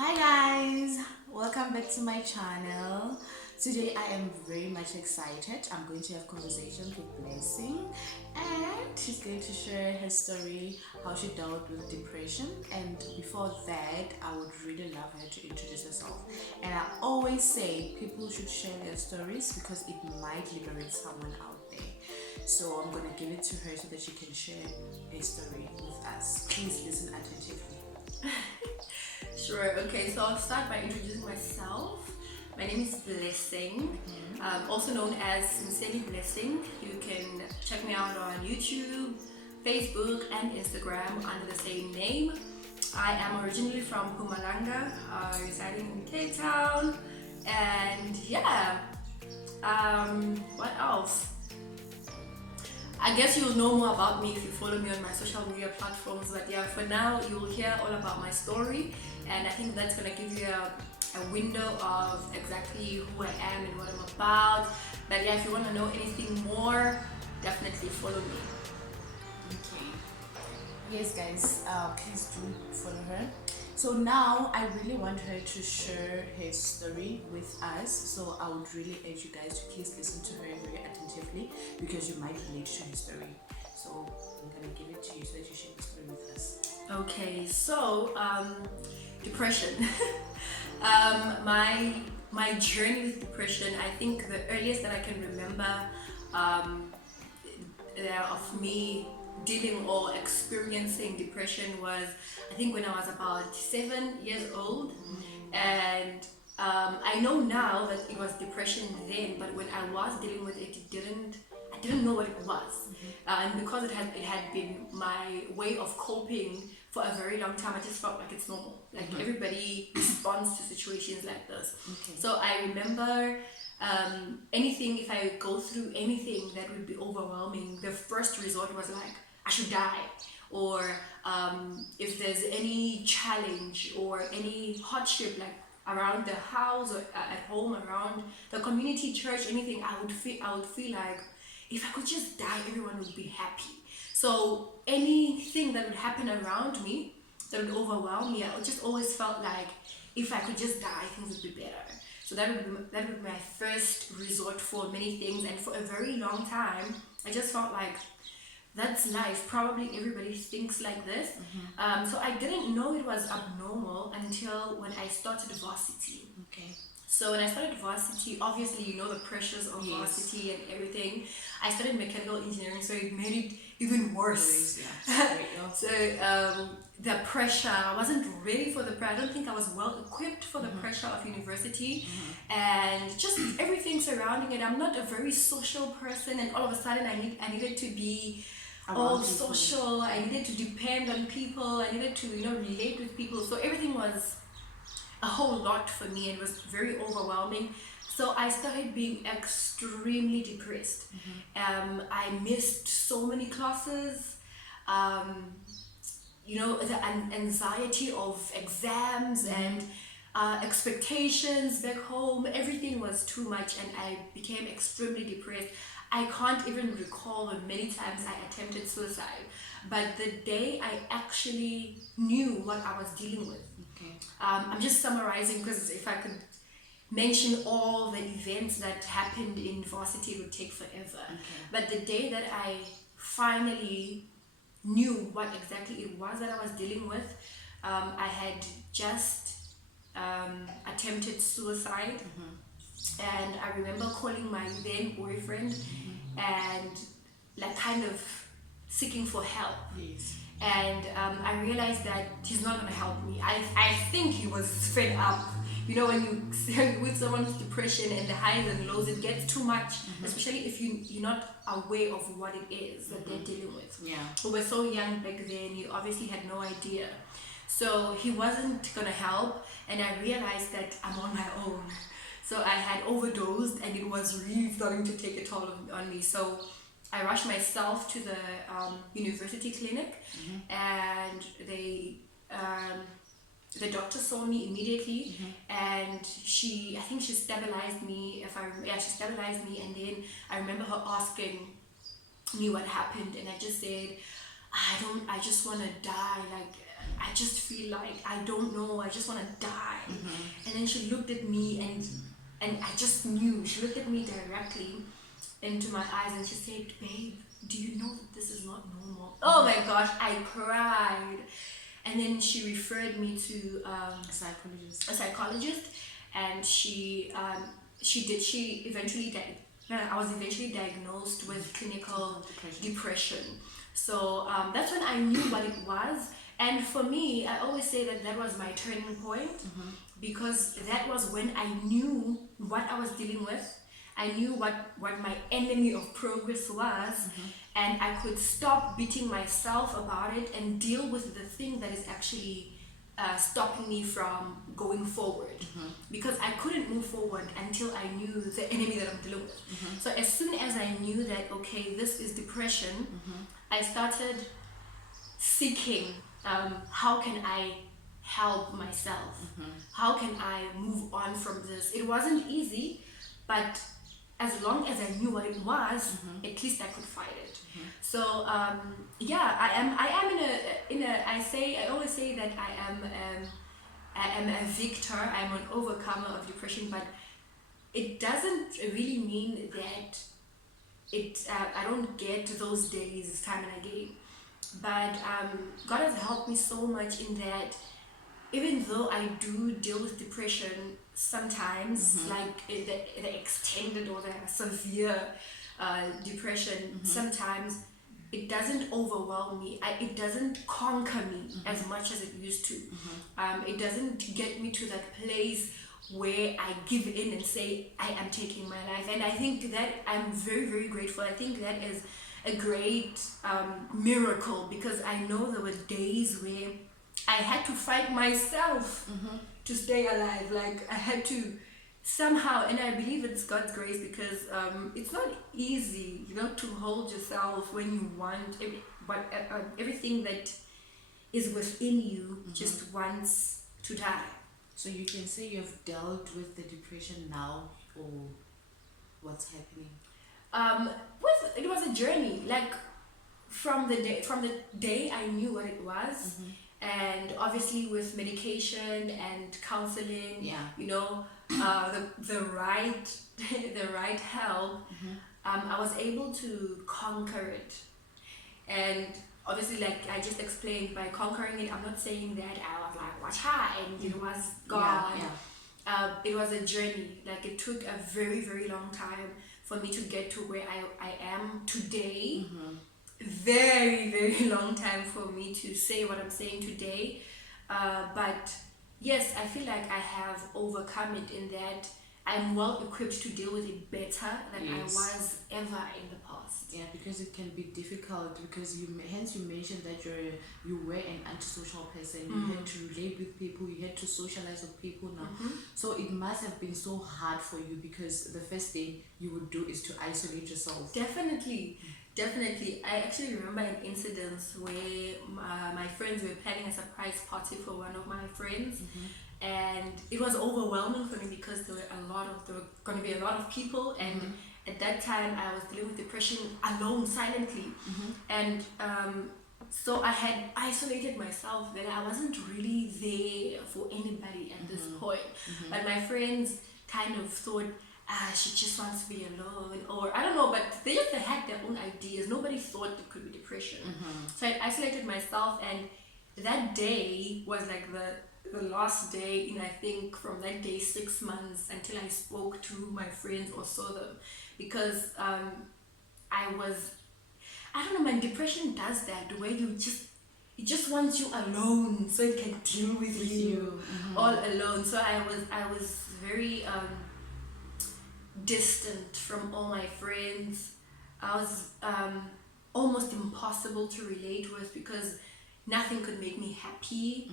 Hi guys, welcome back to my channel. Today I am very much excited. I'm going to have conversations with Blessing and she's going to share her story, how she dealt with depression. And before that, I would really love her to introduce herself. And I always say people should share their stories because it might liberate someone out there. So I'm gonna give it to her so that she can share her story with us. Please listen attentively. Sure, okay, so I'll start by introducing myself. My name is Blessing, also known as Sincerely Blessing. You can check me out on YouTube, Facebook, and Instagram under the same name. I am originally from Pumalanga, residing in Cape Town, and yeah, what else? I guess you'll know more about me if you follow me on my social media platforms, but yeah, for now you'll hear all about my story, and I think that's gonna give you a window of exactly who I am and what I'm about. But yeah, if you want to know anything more, definitely follow me. Okay. Yes, guys, please do follow her. So now I really want her to share her story with us. So I would really urge you guys to please listen to her very attentively because you might relate to her story. So I'm gonna give it to you so that you share the story with us. Okay, so depression. My journey with depression. I think the earliest that I can remember of me dealing or experiencing depression was, I think, when I was about 7 years old. And I know now that it was depression then, but when I was dealing with it, I didn't know what it was. And because it had been my way of coping for a very long time, I just felt like it's normal. Like everybody responds to situations like this. Okay. So I remember anything, if I go through anything that would be overwhelming, the first resort was like, I should die. Or if there's any challenge or any hardship, like around the house or at home, around the community church, anything, I would feel like if I could just die, everyone would be happy. So anything that would happen around me that would overwhelm me, I just always felt like if I could just die, things would be better. So that would be my first resort for many things, and for a very long time, I just felt like that's life. Probably everybody thinks like this. So I didn't know it was abnormal until when I started varsity. Okay. So when I started varsity, obviously you know the pressures of Yes. varsity and everything. I studied mechanical engineering, so it made it even worse. Yeah. So the pressure, I wasn't ready for the pressure. I don't think I was well equipped for the pressure of university, and just everything surrounding it. I'm not a very social person, and all of a sudden I needed to be all people. social. I needed to depend on people. I needed to relate with people. So everything was a whole lot for me, and it was very overwhelming. So I started being extremely depressed. I missed so many classes. The anxiety of exams and expectations back home, everything was too much, and I became extremely depressed. I can't even recall the many times I attempted suicide, but the day I actually knew what I was dealing with. Okay. I'm just summarizing because if I could mention all the events that happened in varsity, it would take forever. But the day that I finally knew what exactly it was that I was dealing with, I had just attempted suicide. And I remember calling my then boyfriend and like kind of seeking for help. Yes. And I realized that he's not going to help me. I think he was fed up. When you're with someone with depression and the highs and lows, it gets too much, especially if you're not aware of what it is that they're dealing with. Yeah. We were so young back then, you obviously had no idea. So he wasn't going to help, and I realized that I'm on my own. So I had overdosed, and it was really starting to take a toll on me. So I rushed myself to the university clinic, and the doctor saw me immediately, and I think she stabilized me. She stabilized me, and then I remember her asking me what happened, and I just said, I just want to die. Like I just feel like, I don't know, I just want to die. And then she looked at me, and I just knew. She looked at me directly into my eyes and she said, babe, do you know that this is not normal? Oh my gosh, I cried. And then she referred me to a psychologist, and she eventually I was eventually diagnosed with clinical depression. So that's when I knew what it was. And for me, I always say that that was my turning point, because that was when I knew what I was dealing with. I knew what my enemy of progress was, and I could stop beating myself about it and deal with the thing that is actually stopping me from going forward. Because I couldn't move forward until I knew the enemy that I'm dealing with. So as soon as I knew that, okay, this is depression, I started seeking, how can I help myself? How can I move on from this? It wasn't easy, but as long as I knew what it was, at least I could fight it. So yeah, I am I always say that I am a victor. I'm an overcomer of depression, but it doesn't really mean that I don't get those days time and again. But God has helped me so much in that, even though I do deal with depression sometimes, like the extended or the severe depression, sometimes it doesn't overwhelm me. It doesn't conquer me as much as it used to. It doesn't get me to that place where I give in and say, I am taking my life. And I think that I'm very, very grateful. I think that is a great miracle, because I know there were days where I had to fight myself to stay alive. Like I had to somehow, and I believe it's God's grace, because it's not easy, to hold yourself when you want everything that is within you just wants to die. So you can say you've dealt with the depression now, or what's happening? It was a journey. Like from the day I knew what it was, and obviously with medication and counseling, the right help, I was able to conquer it. And obviously, like I just explained, by conquering it, I'm not saying that I was like, watch out, and it was gone. It was a journey. Like it took a very, very long time for me to get to where I am today. Very, very long time for me to say what I'm saying today. But yes, I feel like I have overcome it, in that I'm well equipped to deal with it better than I was ever in the past. Yeah, because it can be difficult, because hence you mentioned that you were an antisocial person. You had to relate with people, you had to socialize with people now. So it must have been so hard for you, because the first thing you would do is to isolate yourself. Definitely. I actually remember an incident where my friends were planning a surprise party for one of my friends, and it was overwhelming for me, because there were going to be a lot of people, and at that time I was dealing with depression alone, silently, and so I had isolated myself, that I wasn't really there for anybody at this point. But my friends kind of thought, she just wants to be alone, or I don't know, but they just had their own ideas. Nobody thought it could be depression. So I isolated myself, and that day was like the last day in, I think, from that day 6 months until I spoke to my friends or saw them, because I don't know, my depression does that, the way it just wants you alone, so it can deal with you all alone. So I was very distant from all my friends. I was almost impossible to relate with, because nothing could make me happy.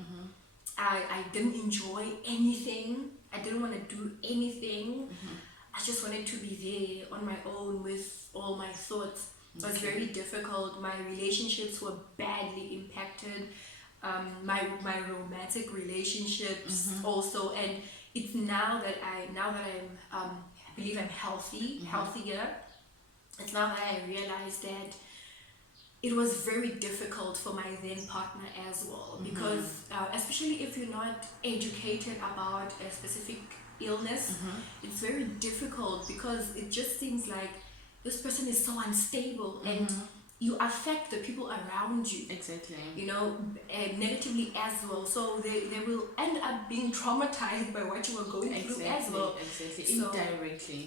I didn't enjoy anything. I didn't want to do anything. I just wanted to be there on my own with all my thoughts. It was very difficult. My relationships were badly impacted. My romantic relationships also, and it's now that I'm believe I'm healthier. It's now that I realize that it was very difficult for my then partner as well, because especially if you're not educated about a specific illness, it's very difficult because it just seems like this person is so unstable and you affect the people around you, Exactly. you know, negatively as well. So they will end up being traumatized by what you were going through as well. Exactly. So,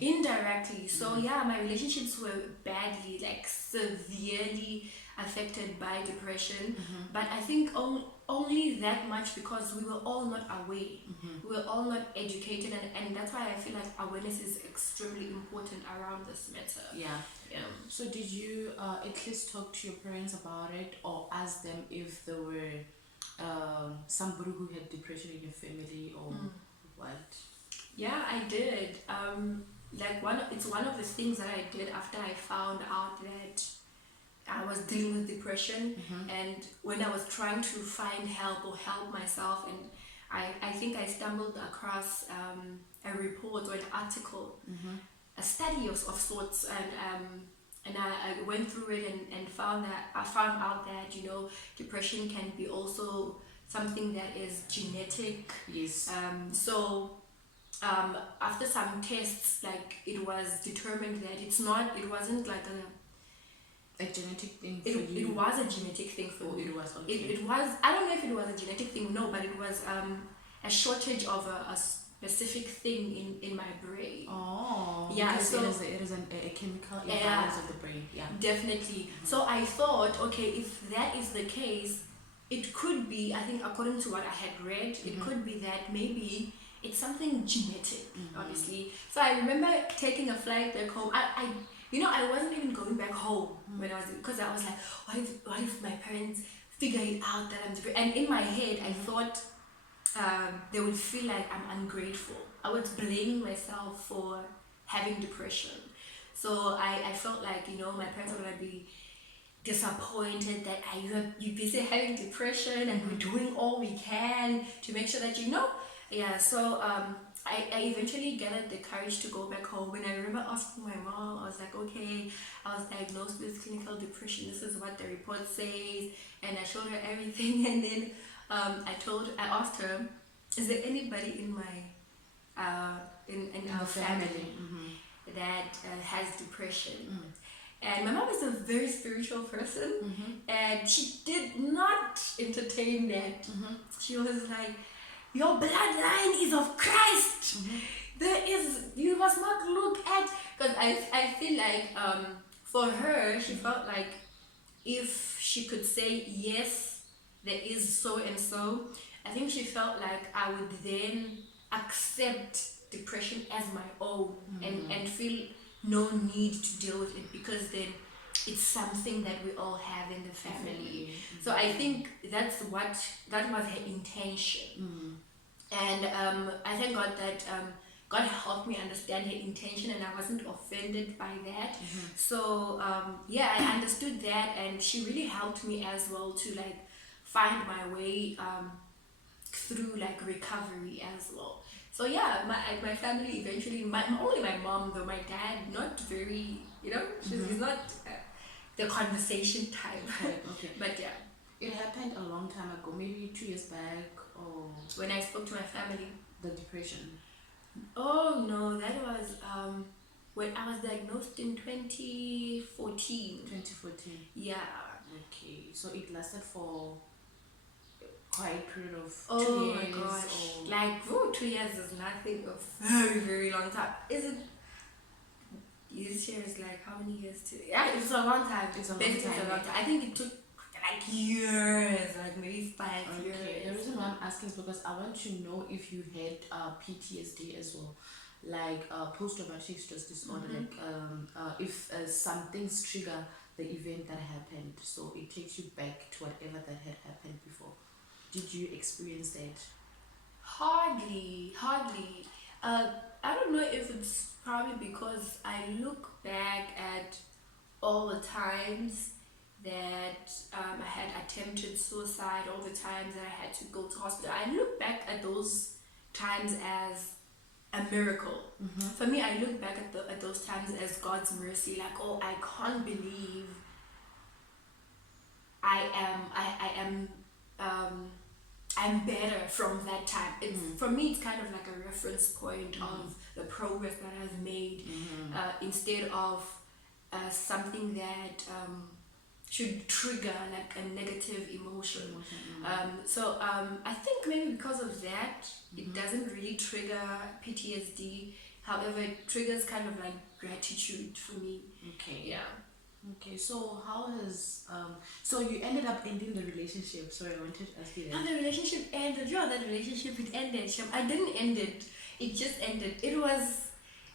Indirectly. So yeah, my relationships were badly, like severely affected by depression. But I think only that much because we were all not aware. We were all not educated, and that's why I feel like awareness is extremely important around this matter. Yeah. Yeah. So did you at least talk to your parents about it, or ask them if there were somebody who had depression in your family, or what? Yeah, I did. Like it's one of the things that I did after I found out that I was dealing with depression, and when I was trying to find help or help myself, and I think I stumbled across a report or an article, a study of sorts, and I went through it and found out that, you know, depression can be also something that is genetic. Yes. After some tests, like, it was determined that it wasn't like A genetic thing for it you. was a genetic thing for me. It was okay. It was, I don't know if it was a genetic thing, no, but it was a shortage of a specific thing in my brain. Oh. Yeah, Because so it is a chemical imbalance of the brain. Yeah. Definitely. So I thought, okay, if that is the case, it could be, I think according to what I had read, it could be that maybe it's something genetic, honestly. So I remember taking a flight back home. I wasn't even going back home when I was, because I was like, what if my parents figure it out that I'm different? And in my head, I thought they would feel like I'm ungrateful. I was blaming myself for having depression. So I felt like, you know, my parents were gonna be disappointed that you're busy having depression and we're doing all we can to make sure that, you know. Yeah, so I eventually gathered the courage to go back home, and I remember asking my mom. I was like, okay, I was diagnosed with clinical depression, this is what the report says, and I showed her everything. And then I asked her, is there anybody in my in our family that has depression? And my mom is a very spiritual person, and she did not entertain that. She was like, your bloodline is of Christ. You must not look at, because I feel like for her, she felt like if she could say, yes, there is so and so, I think she felt like I would then accept depression as my own, and feel no need to deal with it, because then it's something that we all have in the family. So I think that was her intention. And I thank God that God helped me understand her intention, and I wasn't offended by that. So yeah, I understood that, and she really helped me as well to, like, find my way through, like, recovery as well. So yeah, my family eventually, only my mom though, my dad not very, you know, he's not the conversation type. Okay. But yeah, It happened a long time ago, maybe 2 years back, or when I spoke to my family. the depression. Oh no, that was when I was diagnosed in 2014. 2014. Yeah. Okay, so it lasted for quite a period of 2 Oh years. my gosh. Or... Like, 2 years is nothing, a very, very long time. Is it? This year is like how many years to? Yeah, it's a long time. It's a long Basically, time. It's a long time. I think it took like years, like maybe 5 years. The reason why I'm asking is because I want to know if you had PTSD as well, like post-traumatic stress disorder. Like if some things trigger the event that happened, so it takes you back to whatever that had happened before. Did you experience that? Hardly. I don't know if it's probably because I look back at all the times that I had attempted suicide, all the times that I had to go to hospital. I look back at those times as a miracle. For me, I look back at those times as God's mercy. Like, oh, I can't believe I'm better from that time. It's for me, it's kind of like a reference point of the progress that I've made, instead of something that should trigger like a negative emotion. I think maybe because of that, it doesn't really trigger PTSD. However, it triggers kind of like gratitude for me. Okay. Yeah. Okay, so how has so you ended up ending the relationship. Sorry, I wanted to ask you And that. the relationship ended. Yeah, that relationship, it ended. I didn't end it. It just ended. It was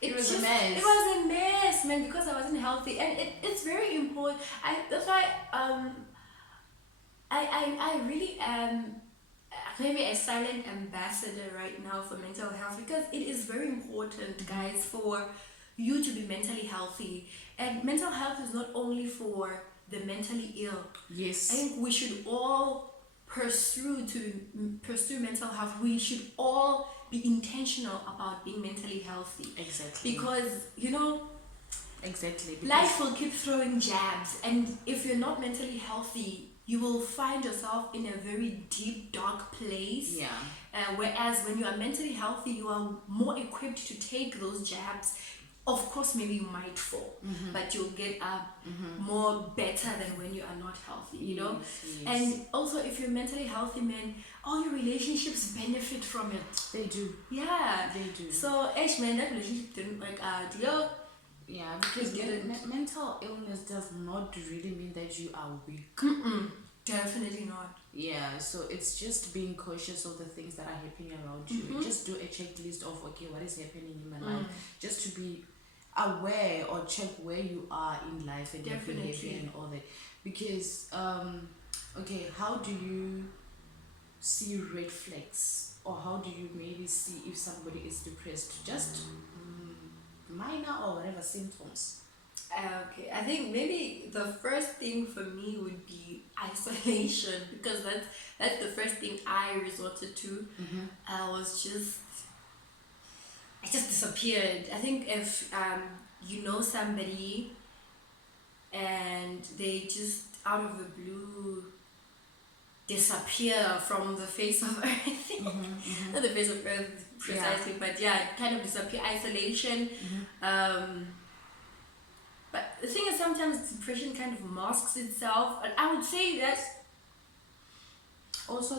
A mess. It was a mess, man, because I wasn't healthy, and it's very important. That's why I really am maybe a silent ambassador right now for mental health, because it is very important, guys, for you to be mentally healthy. And mental health is not only for the mentally ill. I Yes. think we should all pursue mental health. We should all be intentional about being mentally healthy, Exactly. because Exactly. Because life will keep throwing jabs, and if you're not mentally healthy, you will find yourself in a very deep, dark place. yeah. Whereas when you are mentally healthy, you are more equipped to take those jabs. Of course, maybe you might fall, but you'll get up more better than when you are not healthy, Yes, yes. And also, if you're mentally healthy, man, all your relationships benefit from it. They do. Yeah. They do. So, man, that relationship didn't work out. Yeah, because Didn't. mental illness does not really mean that you are weak. Definitely not. Yeah, so it's just being cautious of the things that are happening around you. Just do a checklist of, okay, what is happening in my life, just to be aware or check where you are in life and your Definitely. behavior and all that. Because okay, how do you see red flags, or how do you maybe see if somebody is depressed? Just minor or whatever symptoms. Okay, I think maybe the first thing for me would be isolation, because that's the first thing I resorted to. I just disappeared. I think if you know somebody and they just out of the blue disappear from the face of earth, not the face of earth precisely, but yeah, kind of disappear, isolation. But the thing is, sometimes depression kind of masks itself, and I would say that Also,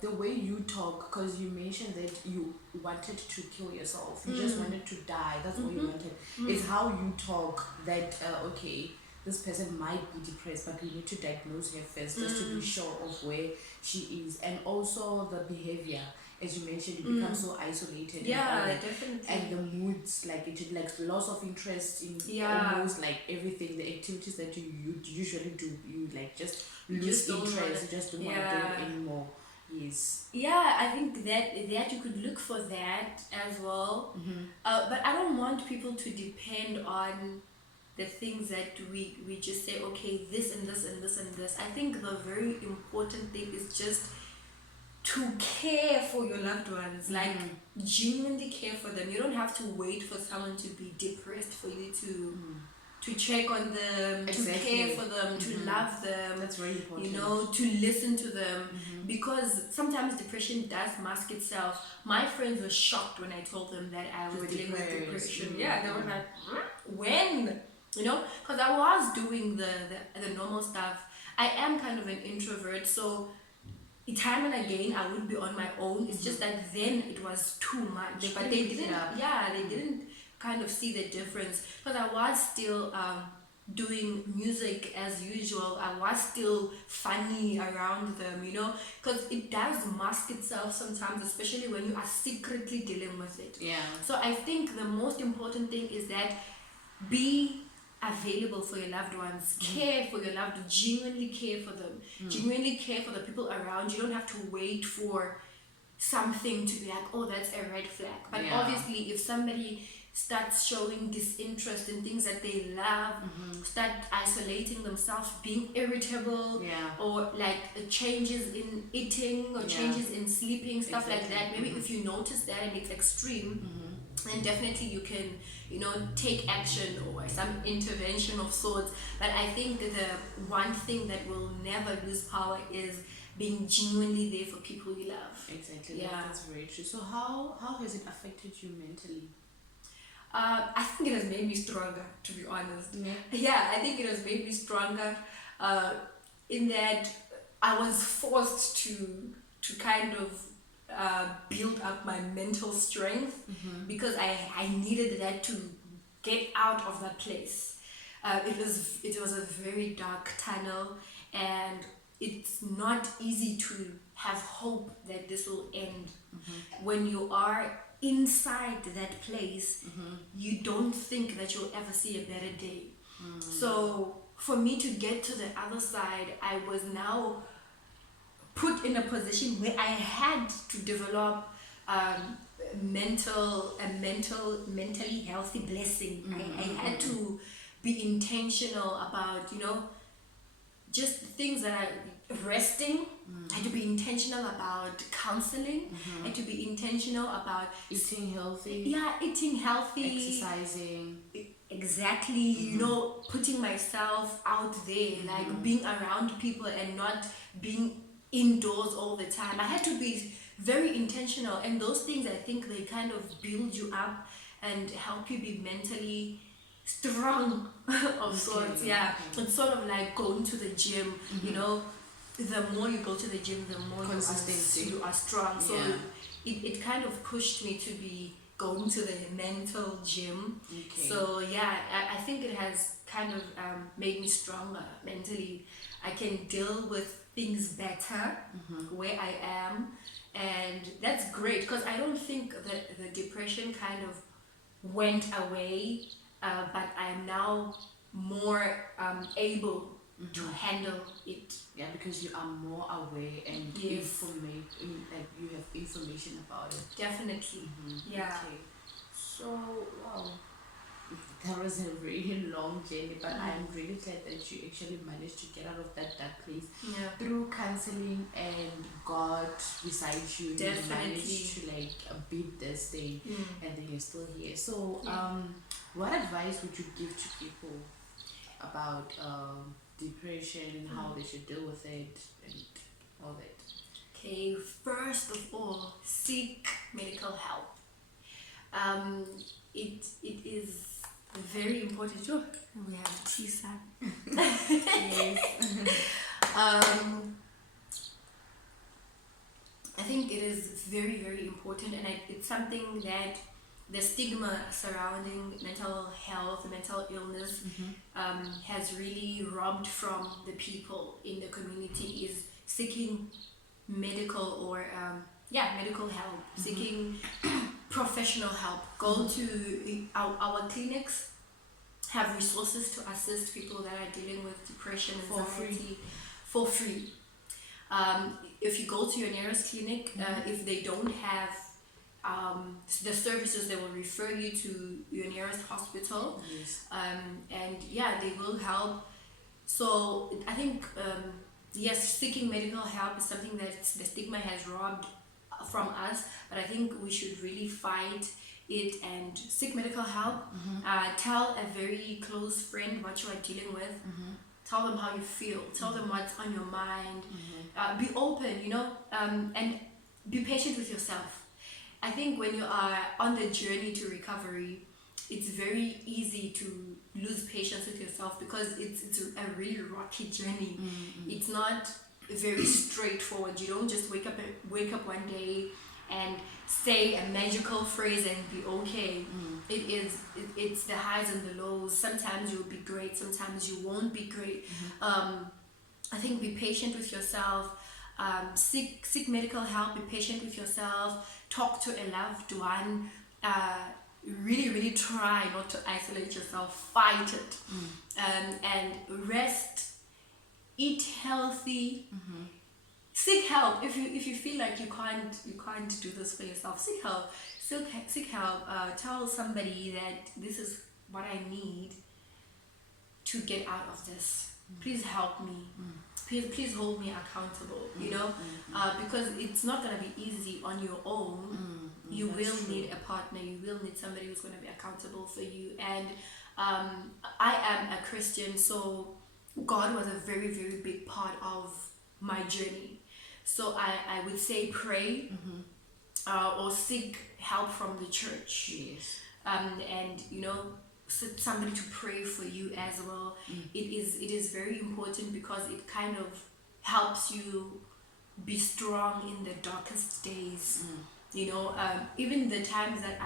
the way you talk, because you mentioned that you wanted to kill yourself, you just wanted to die. That's what you wanted. It's how you talk that okay, this person might be depressed, but we need to diagnose her first, just to be sure of where she is, and also the behavior. As you mentioned, you become so isolated. yeah, and, definitely. and the moods, like it, like loss of interest in Yeah. almost like everything, the activities that you usually do, you like just lose just don't interest. wanna- You just don't want yeah. to do it anymore. Yes. Yeah, I think that you could look for that as well. But I don't want people to depend on the things that we just say, okay, this and this and this and this. I think the very important thing is just to care for your loved ones, like genuinely care for them. You don't have to wait for someone to be depressed for you to check on them, Exactly. to care for them, to love them. That's very important. To listen to them, because sometimes depression does mask itself. My friends were shocked when I told them that I was were dealing with depressed. depression. Yeah, they were like, when? Because I was doing the normal stuff. I am kind of an introvert, so time and again I would be on my own. It's just that then it was too much, but they didn't. Yeah, they didn't kind of see the difference, because I was still doing music as usual. I was still funny around them, because it does mask itself sometimes, especially when you are secretly dealing with it. Yeah. So I think the most important thing is that be available for your loved ones, care for your loved ones, genuinely care for them, genuinely care for the people around. You don't have to wait for something to be like, oh, that's a red flag. But Yeah. obviously, if somebody starts showing disinterest in things that they love, start isolating themselves, being irritable, Yeah. or like changes in eating or Yeah. changes in sleeping, stuff like Exactly. that. Maybe if you notice that and it's extreme, then definitely you can, take action or some intervention of sorts. But I think the one thing that will never lose power is being genuinely there for people you love. Exactly. Yeah. That's very true. So how has it affected you mentally? I think it has made me stronger, to be honest. Yeah. Yeah, I think it has made me stronger uh, in that I was forced to kind of build up my mental strength because I needed that to get out of that place. It was a very dark tunnel, and it's not easy to have hope that this will end. When you are inside that place, you don't think that you'll ever see a better day. So for me to get to the other side, I was now put in a position where I had to develop mentally healthy blessing. I had to be intentional about, just things that are resting. I had to be intentional about counseling. I had to be intentional about Eating healthy. yeah, eating healthy, Exercising. exactly, putting myself out there, like being around people and not being indoors all the time. I had to be very intentional, and those things, I think, they kind of build you up and help you be mentally strong of sorts. Yeah, it's sort of like going to the gym. The more you go to the gym, the more Consistency. you are strong. So Yeah. it kind of pushed me to be going to the mental gym. Okay. So yeah, I think it has kind of made me stronger mentally. I can deal with things better where I am, and that's great because I don't think that the depression kind of went away, but I am now more able to handle it. Yeah, because you are more aware and Yes. like you have information about it. Definitely. Yeah. Okay. So wow, that was a really long journey, but I'm really glad that you actually managed to get out of that dark place Yeah. through counseling and God beside you. You Definitely. managed to like beat this thing, and then you're still here. So Yeah. what advice would you give to people about depression, how they should deal with it, and all that? Okay, first of all, seek medical help. It is very important. Oh, we have tea, son. Yes. I think it is very, very important, and it's something that the stigma surrounding mental health, mental illness, has really robbed from the people in the community, is seeking medical or medical help, seeking professional help. Go to our clinics, have resources to assist people that are dealing with depression, For anxiety, for free. If you go to your nearest clinic, if they don't have the services, they will refer you to your nearest hospital. Yes. And yeah, they will help. So I think yes, seeking medical help is something that the stigma has robbed from us, but I think we should really fight it and seek medical help. Tell a very close friend what you are dealing with. Tell them how you feel. Tell them what's on your mind. Be open, and be patient with yourself. I think when you are on the journey to recovery, it's very easy to lose patience with yourself because it's a really rocky journey. It's not very straightforward. You don't just wake up one day and say a magical phrase and be okay. It's the highs and the lows. Sometimes you'll be great, sometimes you won't be great. I think be patient with yourself. Seek medical help. Be patient with yourself. Talk to a loved one. Really, really try not to isolate yourself. Fight it, and rest. Eat healthy. Seek help if you feel like you can't do this for yourself. Seek help. Seek help. Tell somebody that this is what I need to get out of this. Please help me. Please hold me accountable. Because it's not gonna be easy on your own. You will need a partner. You will need somebody who's gonna be accountable for you. And I am a Christian, so God was a very, very big part of my journey. So I would say pray, or seek help from the church. Yes. And somebody to pray for you as well. It is very important because it kind of helps you be strong in the darkest days. Even the times that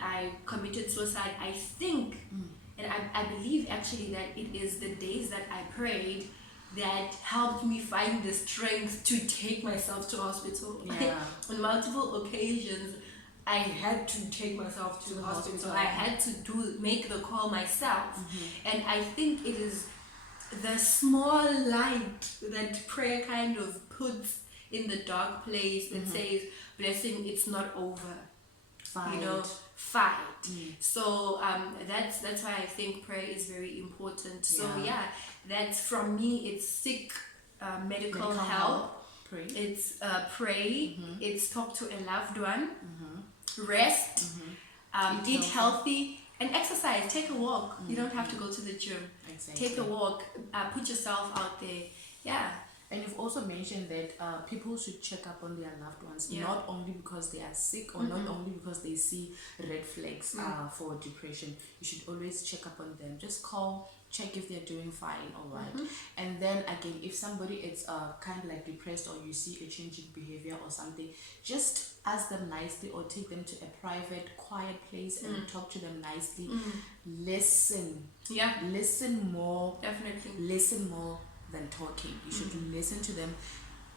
I committed suicide, I think, and I believe actually that it is the days that I prayed that helped me find the strength to take myself to hospital. Yeah. On multiple occasions, I had to take myself to the hospital. I had to make the call myself. And I think it is the small light that prayer kind of puts in the dark place that says, blessing, it's not over. Fight. Fight. So that's why I think prayer is very important. So that's from me. It's seek medical help. Pray. It's pray. It's talk to a loved one. Rest. Eat healthy. And exercise. Take a walk. You don't have to go to the gym. Exactly. Take a walk. Put yourself out there. Yeah. And you've also mentioned that people should check up on their loved ones, not only because they are sick or not only because they see red flags for depression. You should always check up on them. Just call, check if they're doing fine, all right. And then again, if somebody is kind of like depressed, or you see a change in behavior or something, just ask them nicely or take them to a private, quiet place and talk to them nicely. Listen. Yeah. Listen more. Definitely. Listen more than talking. You should listen to them,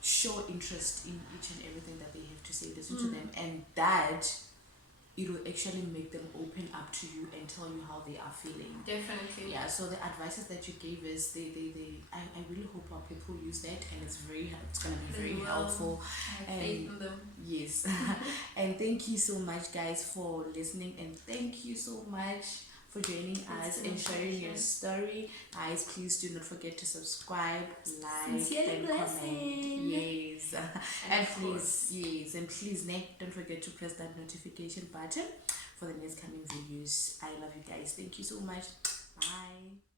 show interest in each and everything that they have to say. Listen to them, and that it will actually make them open up to you and tell you how they are feeling. Definitely. Yeah. So the advices that you gave us, I really hope our people use that, and it's gonna be very helpful. I have faith in them. Yes. And thank you so much, guys, for listening, and thank you so much for joining us and sharing your story. Guys, please do not forget to subscribe, like, Sincerely and blessing. comment. Yes. And course. please, don't forget to press that notification button for the next coming videos. I love you guys. Thank you so much. Bye.